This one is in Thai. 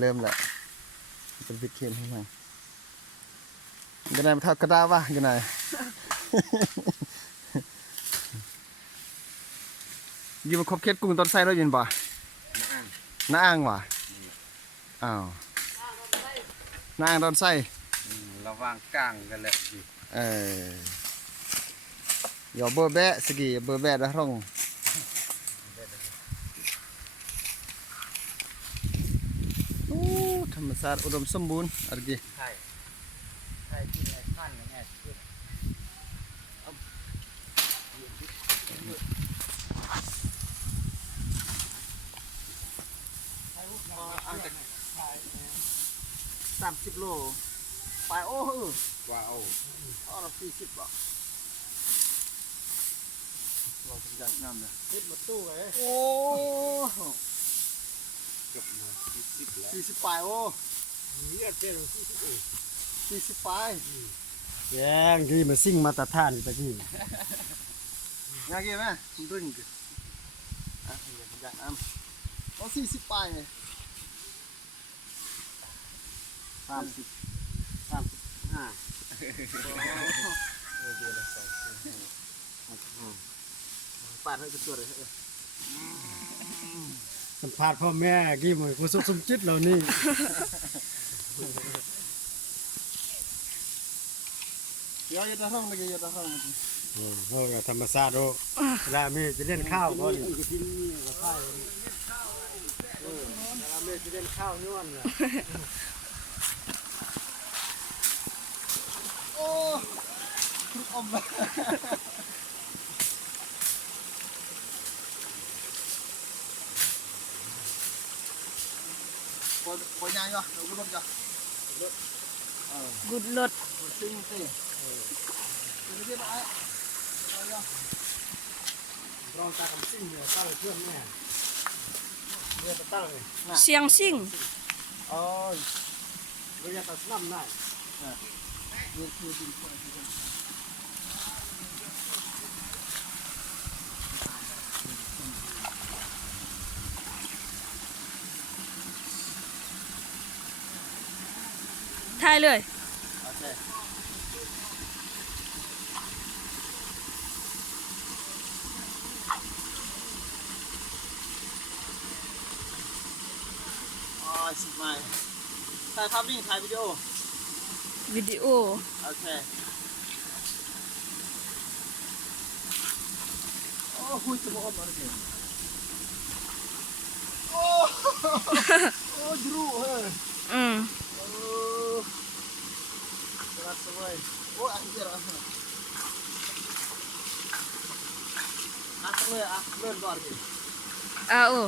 เริ่มละเป็นวิดเคนให้มันกันไหนมาทอดกระดาวะกันไหนยืมมาครบเคสกุ้งต้นไส้แล้วยินบ่น้าอ่างว่ะอ้าวน้าอ่างต้นไส้ระวางกลางกันแหละอย่าเบอร์แบะสกีเบอร์แบะนะร่องธรรมชาติอุดมสมบูรณ์อะไรกี่ใช่ที่ไหนขั้นแน่30 โลไปโอ้ว้าวเรา40บาทเราทำอย่างงามเลยคิดมาตู้เลยโอ้เกือบมา40แล้ว40ไปโอ้นี่เจ๊เรา40ไปแย่งที่มาซิ่งมาตรฐานตะกี้งาเกี่ยไหมดึงอย่างน้ำเรา40ไป35ปาดให้เป็นตัวเลยสัมภาษณ์พ่อแม่กี่เหมือนกูสุขสมจิตเรานี่เดี๋ยวจะท่องเลยจะท่องเลยโอ้ธรรมชาติโอ้ได้มีจะเล่นข้าวก่อนแล้วมีจะเล่นข้าวย้อนโอ้อมปอยยังก็เราก็ลดจ้ะกุดรถซิ่งสิไม่ได้บ้ารองตาคำซิ่งเนี่ยเต้าเพื่อนแม่เนี่ยเต้าเลย เสียงซิ่งอ๋อเราอยากตัดน้ำได้เนี่ยคือดินคนที่จะถ่ายเลยโอเคสิบไมล์ถ่ายภาพนิ่งถ่ายวิดีโอโอเคโอ้คุยสมองมาเลยโอ้ดรูเฮ้ยโอ้สวัสดีโอ้อันนี้อะไรอันนี้เลื่อนบอร์ดดิโอ้